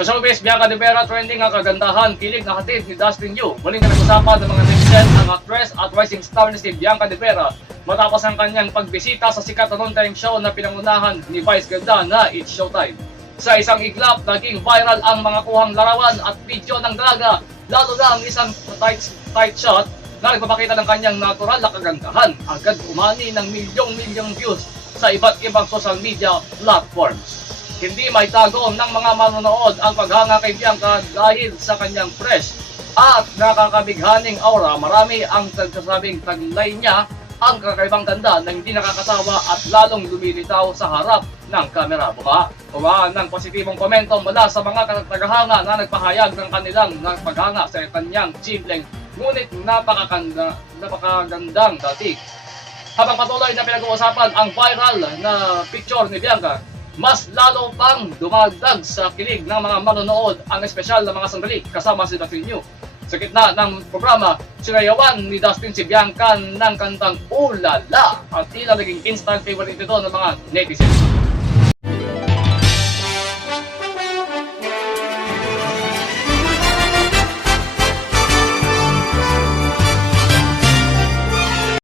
Sa showbiz, Bianca de Vera trending ang kagandahan, kilig na hatid ni Dustin Yu. Muling nag-usapan ng mga netizen ang actress at rising star ni si Bianca de Vera matapos ang kanyang pagbisita sa sikat na noontime show na pinangunahan ni Vice Ganda na It's Showtime. Sa isang iglap, naging viral ang mga kuhang larawan at video ng dalaga, lalo na ang isang tight shot na nagpapakita ng kanyang natural na kagandahan. Agad umani ng milyong-milyong views sa iba't ibang social media platforms. Hindi may tago ng mga manonood ang paghanga kay Bianca dahil sa kanyang fresh at nakakabighaning aura. Marami ang nagsasabing taglay niya ang kakaibang ganda na hindi nakakasawa at lalong lumilitaw sa harap ng kamera. Bumaan ng positibong komento mula sa mga tagahanga na nagpahayag ng kanilang paghanga sa kanyang simpleng ngunit napakagandang dating. Habang patuloy na pinag-uusapan ang viral na picture ni Bianca, mas lalo pang dumagdag sa kilig ng mga manonood ang espesyal na mga sandali kasama si Dustin Yu. Sa gitna ng programa, sinayawan ni Dustin si Bianca ng kantang Ulala at tila naging instant favorite ito ng mga netizens.